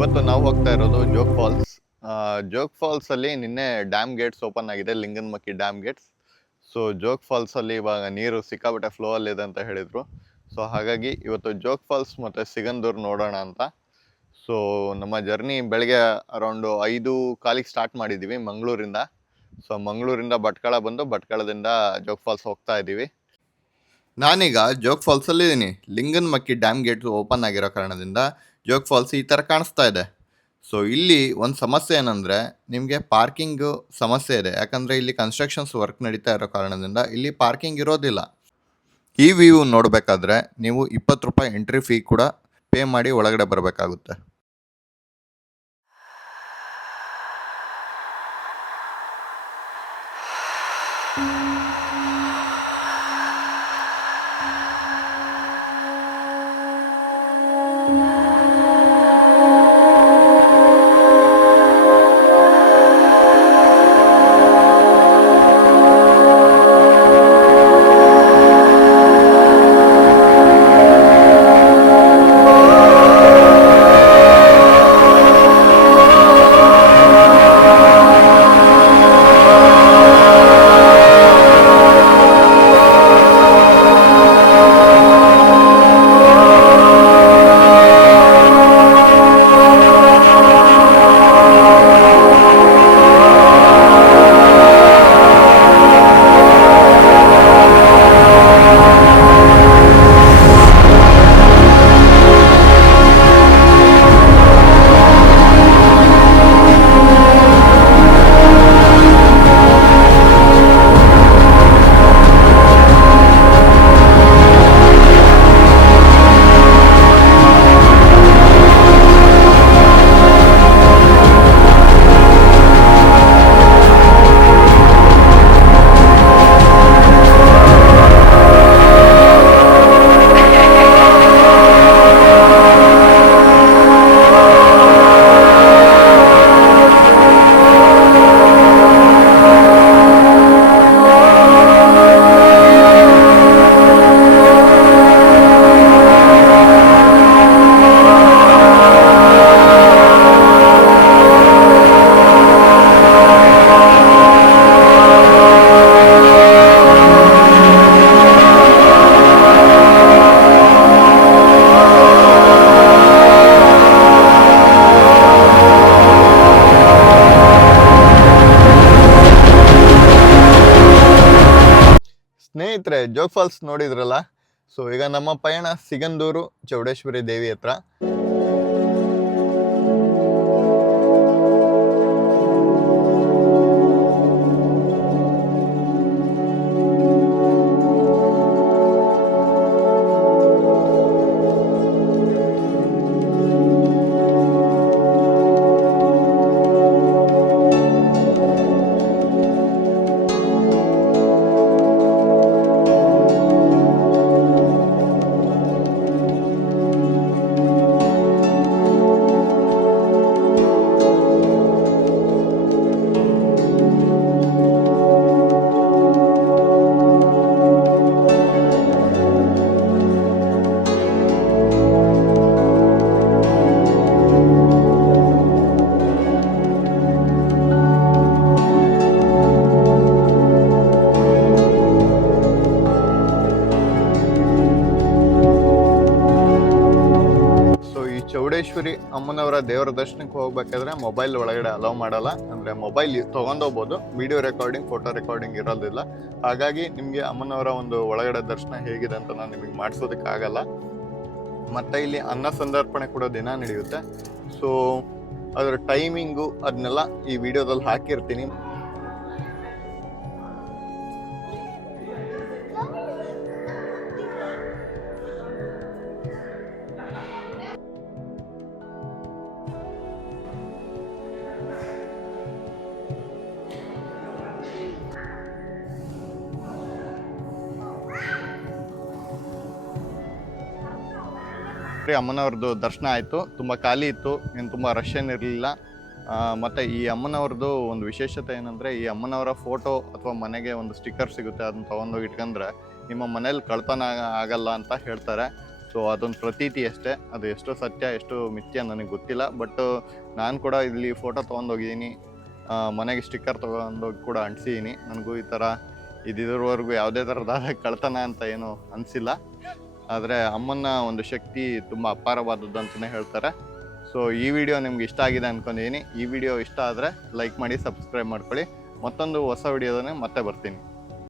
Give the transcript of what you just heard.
ಇವತ್ತು ನಾವು ಹೋಗ್ತಾ ಇರೋದು ಜೋಗ್ ಫಾಲ್ಸ್. ಜೋಗ್ ಫಾಲ್ಸ್ ಅಲ್ಲಿ ನಿನ್ನೆ ಡ್ಯಾಮ್ ಗೇಟ್ಸ್ ಓಪನ್ ಆಗಿದೆ, Linganamakki dam gates. So Jog falls ಅಲ್ಲಿ ಇವಾಗ ನೀರು ಸಿಕ್ಕಾಪಟ್ಟೆ ಫ್ಲೋ ಅಲ್ಲಿ ಇದೆ ಅಂತ ಹೇಳಿದ್ರು. ಸೊ ಹಾಗಾಗಿ ಇವತ್ತು ಜೋಗ್ ಫಾಲ್ಸ್ ಮತ್ತೆ ಸಿಗಂದೂರ್ ನೋಡೋಣ ಅಂತ. ಸೊ ನಮ್ಮ ಜರ್ನಿ ಬೆಳಗ್ಗೆ ಅರೌಂಡ್ 5 ಕಾಲಿಗೆ ಸ್ಟಾರ್ಟ್ ಮಾಡಿದ್ದೀವಿ ಮಂಗಳೂರಿಂದ. ಸೊ ಮಂಗಳೂರಿಂದ ಭಟ್ಕಳ ಬಂದು ಭಟ್ಕಳದಿಂದ ಜೋಗ್ ಫಾಲ್ಸ್ ಹೋಗ್ತಾ ಇದ್ದೀವಿ. ನಾನೀಗ ಜೋಗ್ ಫಾಲ್ಸಲ್ಲಿ ಇದ್ದೀನಿ. ಲಿಂಗನಮಕ್ಕಿ ಡ್ಯಾಮ್ ಗೇಟ್ ಓಪನ್ ಆಗಿರೋ ಕಾರಣದಿಂದ ಜೋಗ್ ಫಾಲ್ಸ್ ಈ ಥರ ಕಾಣಿಸ್ತಾ ಇದೆ. ಸೊ ಇಲ್ಲಿ ಒಂದು ಸಮಸ್ಯೆ ಏನಂದರೆ ನಿಮಗೆ ಪಾರ್ಕಿಂಗು ಸಮಸ್ಯೆ ಇದೆ. ಯಾಕಂದರೆ ಇಲ್ಲಿ ಕನ್ಸ್ಟ್ರಕ್ಷನ್ಸ್ ವರ್ಕ್ ನಡೀತಾ ಇರೋ ಕಾರಣದಿಂದ ಇಲ್ಲಿ ಪಾರ್ಕಿಂಗ್ ಇರೋದಿಲ್ಲ. ಈ ವ್ಯೂ ನೋಡಬೇಕಾದ್ರೆ ನೀವು 20 ರೂಪಾಯಿ ಎಂಟ್ರಿ ಫೀ ಕೂಡ ಪೇ ಮಾಡಿ ಒಳಗಡೆ ಬರಬೇಕಾಗುತ್ತೆ. ಸ್ನೇಹಿತರೆ, ಜೋಗ್ ಫಾಲ್ಸ್ ನೋಡಿದ್ರಲ್ಲ. ಸೊ ಈಗ ನಮ್ಮ ಪಯಣ ಸಿಗಂದೂರು ಚೌಡೇಶ್ವರಿ ದೇವಿ ಹತ್ರ. ಚೌಡೇಶ್ವರಿ ಅಮ್ಮನವರ ದೇವರ ದರ್ಶನಕ್ಕೆ ಹೋಗ್ಬೇಕಾದ್ರೆ ಮೊಬೈಲ್ ಒಳಗಡೆ ಅಲೌ ಮಾಡಲ್ಲ. ಅಂದ್ರೆ ಮೊಬೈಲ್ ತಗೊಂಡೋಗ್ಬೋದು, ವಿಡಿಯೋ ರೆಕಾರ್ಡಿಂಗ್, ಫೋಟೋ ರೆಕಾರ್ಡಿಂಗ್ ಇರೋದಿಲ್ಲ. ಹಾಗಾಗಿ ನಿಮ್ಗೆ ಅಮ್ಮನವರ ಒಂದು ಒಳಗಡೆ ದರ್ಶನ ಹೇಗಿದೆ ಅಂತ ನಾನು ನಿಮಗೆ ಮಾಡಿಸೋದಕ್ಕೆ ಆಗಲ್ಲ. ಮತ್ತೆ ಇಲ್ಲಿ ಅನ್ನ ಸಂದರ್ಪಣೆ ಕೂಡ ದಿನ ನಡೆಯುತ್ತೆ. ಸೊ ಅದರ ಟೈಮಿಂಗು ಅದನ್ನೆಲ್ಲ ಈ ವಿಡಿಯೋದಲ್ಲಿ ಹಾಕಿರ್ತೀನಿ. ಅಮ್ಮನವ್ರದ್ದು ದರ್ಶನ ಆಯಿತು. ತುಂಬ ಖಾಲಿ ಇತ್ತು, ಏನು ತುಂಬ ರಶ್ ಏನಿರಲಿಲ್ಲ. ಮತ್ತು ಈ ಅಮ್ಮನವ್ರದ್ದು ಒಂದು ವಿಶೇಷತೆ ಏನಂದರೆ, ಈ ಅಮ್ಮನವರ ಫೋಟೋ ಅಥವಾ ಮನೆಗೆ ಒಂದು ಸ್ಟಿಕ್ಕರ್ ಸಿಗುತ್ತೆ, ಅದನ್ನ ತೊಗೊಂಡೋಗಿ ಇಟ್ಕೊಂಡ್ರೆ ನಿಮ್ಮ ಮನೇಲಿ ಕಳ್ತನ ಆಗಲ್ಲ ಅಂತ ಹೇಳ್ತಾರೆ. ಸೊ ಅದೊಂದು ಪ್ರತೀತಿ ಅಷ್ಟೇ. ಅದು ಎಷ್ಟು ಸತ್ಯ ಎಷ್ಟು ಮಿಥ್ಯ ನನಗೆ ಗೊತ್ತಿಲ್ಲ. ಬಟ್ ನಾನು ಕೂಡ ಇಲ್ಲಿ ಫೋಟೋ ತೊಗೊಂಡೋಗಿದ್ದೀನಿ, ಮನೆಗೆ ಸ್ಟಿಕ್ಕರ್ ತೊಗೊಂಡೋಗಿ ಕೂಡ ಅಂಟಿಸಿದ್ದೀನಿ. ನನಗೂ ಈ ಥರ ಇದಿರೋವರೆಗೂ ಯಾವುದೇ ಥರದಾದ ಕಳ್ತನ ಅಂತ ಏನೂ ಅನಿಸಿಲ್ಲ. ಆದರೆ ಅಮ್ಮನ ಒಂದು ಶಕ್ತಿ ತುಂಬ ಅಪಾರವಾದದ್ದು ಅಂತಲೇ ಹೇಳ್ತಾರೆ. ಸೊ ಈ ವಿಡಿಯೋ ನಿಮ್ಗೆ ಇಷ್ಟ ಆಗಿದೆ ಅಂದ್ಕೊಂಡಿದ್ದೀನಿ. ಈ ವಿಡಿಯೋ ಇಷ್ಟ ಆದರೆ ಲೈಕ್ ಮಾಡಿ, ಸಬ್ಸ್ಕ್ರೈಬ್ ಮಾಡ್ಕೊಳ್ಳಿ. ಮತ್ತೊಂದು ಹೊಸ ವಿಡಿಯೋದನ್ನೇ ಮತ್ತೆ ಬರ್ತೀನಿ.